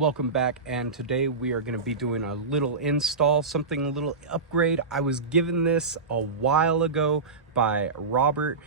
welcome back, and today we are going to be doing a little install, something a little upgrade. I was given this a while ago by Robert,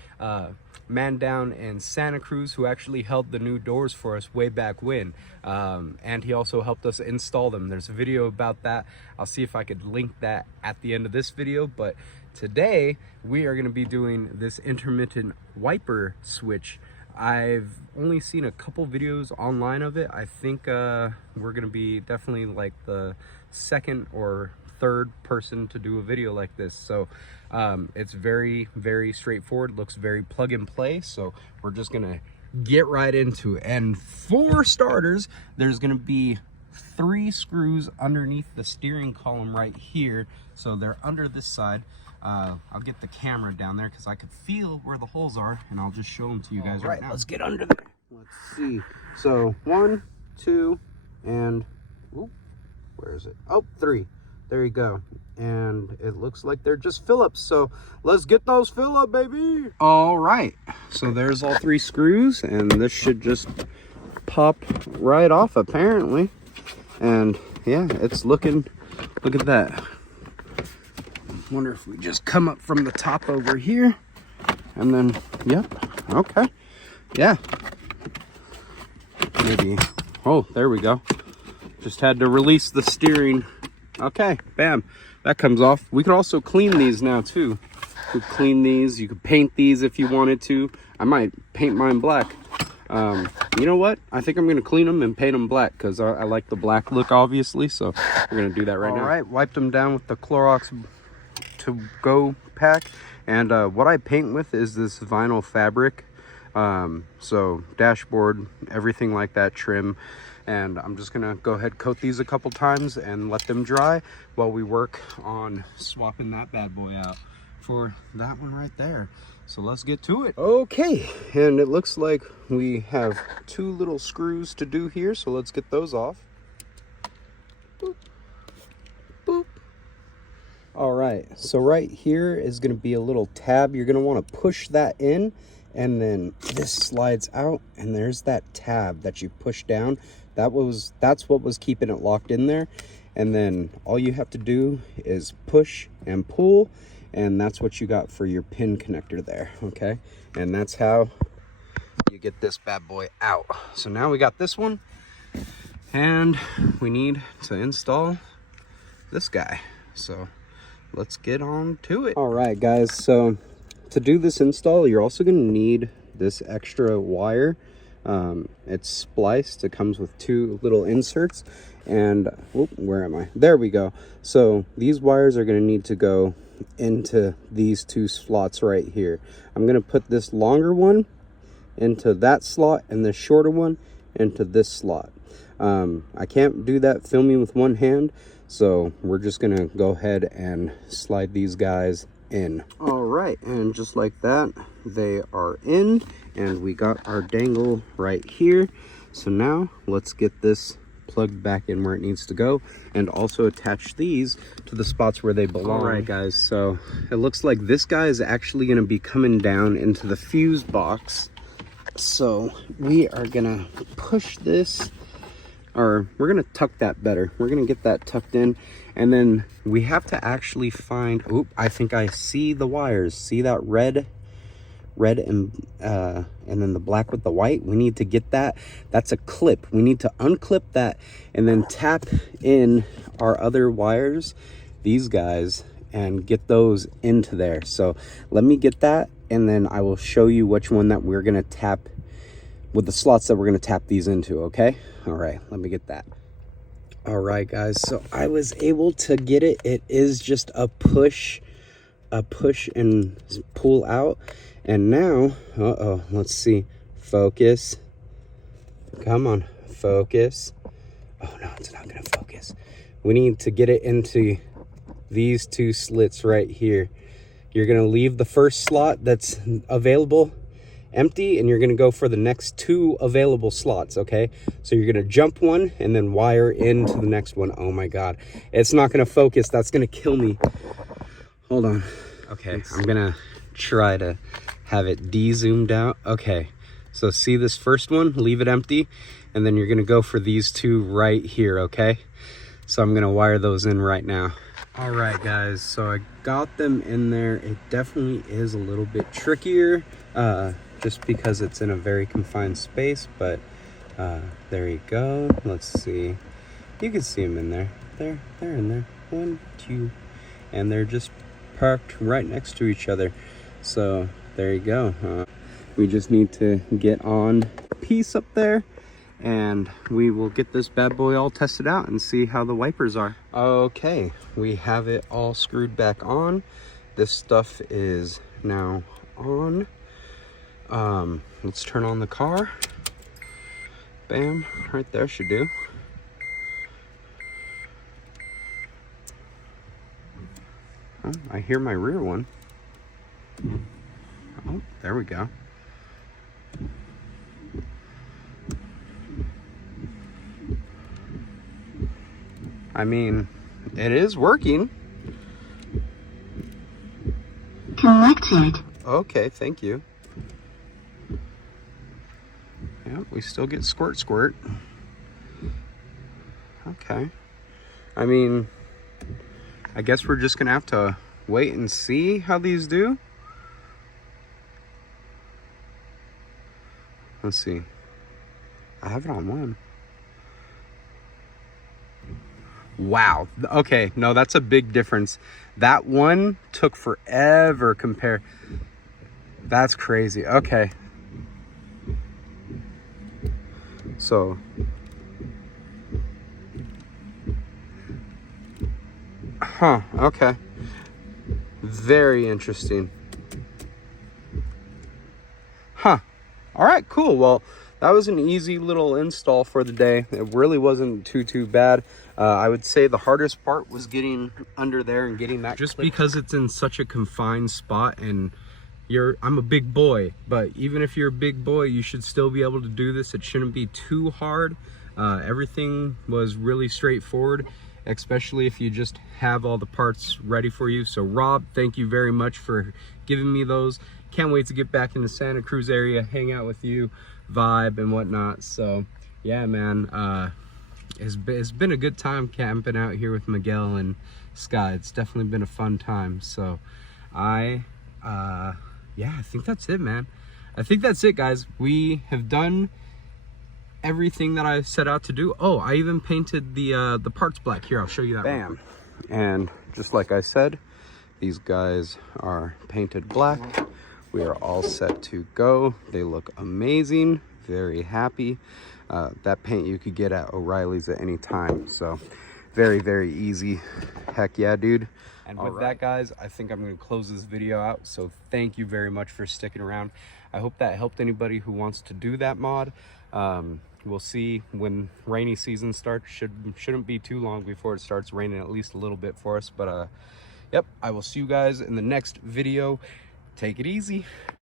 man down in Santa Cruz, who actually held the new doors for us way back when, and he also helped us install them. There's a video about that. I'll see if I could link that at the end of this video, but today we are going to be doing this intermittent wiper switch. I've only seen a couple videos online of it. I think we're gonna be definitely like the second or third person to do a video like this. So it's very straightforward, looks very plug and play. So we're just gonna get right into it. And for starters, there's gonna be 3 screws underneath the steering column right here. So they're under this side. I'll get the camera down there because I could feel where the holes are, and I'll just show them to you guys right now. Let's get under there. Let's see. So 1, 2, and where is it? Oh, 3. There you go. And it looks like they're just Phillips. So let's get those fill up, baby. All right. So there's all 3 screws, and this should just pop right off apparently. And yeah, it's looking. Look at that. Wonder if we just come up from the top over here, and then yep, okay, yeah, maybe. Oh, there we go. Just had to release the steering. Okay, bam, that comes off. We could also clean these now too. You could clean these, you could paint these if you wanted to. I might paint mine black. You know what, I think I'm gonna clean them and paint them black because I like the black look, obviously. So we're gonna do that right now. All right, wiped them down with the Clorox to go pack, and what I paint with is this vinyl fabric, so dashboard, everything like that, trim. And I'm just gonna go ahead, coat these a couple times and let them dry while we work on swapping that bad boy out for that one right there. So let's get to it. Okay, and it looks like we have 2 little screws to do here, so let's get those off. Boop. Boop. All right, so right here is going to be a little tab. You're going to want to push that in, and then this slides out, and there's that tab that you push down. That's what was keeping it locked in there. And then all you have to do is push and pull, and that's what you got for your pin connector there. Okay, and that's how you get this bad boy out. So now we got this one, and we need to install this guy. So let's get on to it. All right, guys, so to do this install, you're also going to need this extra wire. It's spliced. It comes with 2 little inserts, and where am I? There we go. So these wires are going to need to go into these 2 slots right here. I'm going to put this longer one into that slot and the shorter one into this slot. I can't do that filming with one hand, so we're just gonna go ahead and slide these guys in. All right, and just like that, they are in, and we got our dangle right here. So now let's get this plugged back in where it needs to go, and also attach these to the spots where they belong. All right, guys, so it looks like this guy is actually gonna be coming down into the fuse box. So we are gonna push this, or we're gonna tuck that better. We're gonna get that tucked in, and then we have to actually find, I think I see the wires. See that red and then the black with the white? We need to get that. That's a clip. We need to unclip that and then tap in our other wires, these guys, and get those into there. So let me get that, and then I will show you which one that we're gonna tap with the slots that we're gonna tap these into, okay? All right, let me get that. All right, guys, so I was able to get it. It is just a push and pull out. And now, let's see, focus. Come on, focus. Oh no, it's not gonna focus. We need to get it into these 2 slits right here. You're gonna leave the first slot that's available empty, and you're gonna go for the next 2 available slots, okay? So you're gonna jump one and then wire into the next one. Oh my God, it's not gonna focus. That's gonna kill me. Hold on. Okay, I'm gonna try to have it de-zoomed out. Okay, so see this first one, leave it empty, and then you're gonna go for these two right here, okay? So I'm gonna wire those in right now. All right, guys, so I got them in there. It definitely is a little bit trickier, just because it's in a very confined space, but there you go. Let's see. You can see them in there. They're in there. 1, 2, and they're just parked right next to each other. So there you go. We just need to get on the piece up there, and we will get this bad boy all tested out and see how the wipers are. Okay, we have it all screwed back on. This stuff is now on. Let's turn on the car. Bam, right there should do. Oh, I hear my rear one. Oh, there we go. I mean, it is working. Connected. Okay, thank you. Yep, we still get squirt squirt. Okay. I mean, I guess we're just gonna have to wait and see how these do. Let's see. I have it on one. Wow. Okay, no, that's a big difference. That one took forever compare. That's crazy. Okay. So okay. Very interesting. All right, cool. Well, that was an easy little install for the day. It really wasn't too bad. I would say the hardest part was getting under there and getting that just because it's in such a confined spot, and I'm a big boy, but even if you're a big boy, you should still be able to do this. It shouldn't be too hard. Everything was really straightforward, especially if you just have all the parts ready for you. So Rob, thank you very much for giving me those. Can't wait to get back in the Santa Cruz area, hang out with you, vibe and whatnot. So yeah, man, it's been a good time camping out here with Miguel and Sky. It's definitely been a fun time. So yeah, I think that's it, man. I think that's it, guys. We have done everything that I set out to do. Oh, I even painted the parts black. Here, I'll show you that. Bam. And just like I said, these guys are painted black. We are all set to go. They look amazing. Very happy. That paint you could get at O'Reilly's at any time. So very easy. Heck yeah, dude. And with that, guys, I think I'm going to close this video out. So thank you very much for sticking around. I hope that helped anybody who wants to do that mod. We'll see when rainy season starts. Shouldn't be too long before it starts raining at least a little bit for us. But yep, I will see you guys in the next video. Take it easy.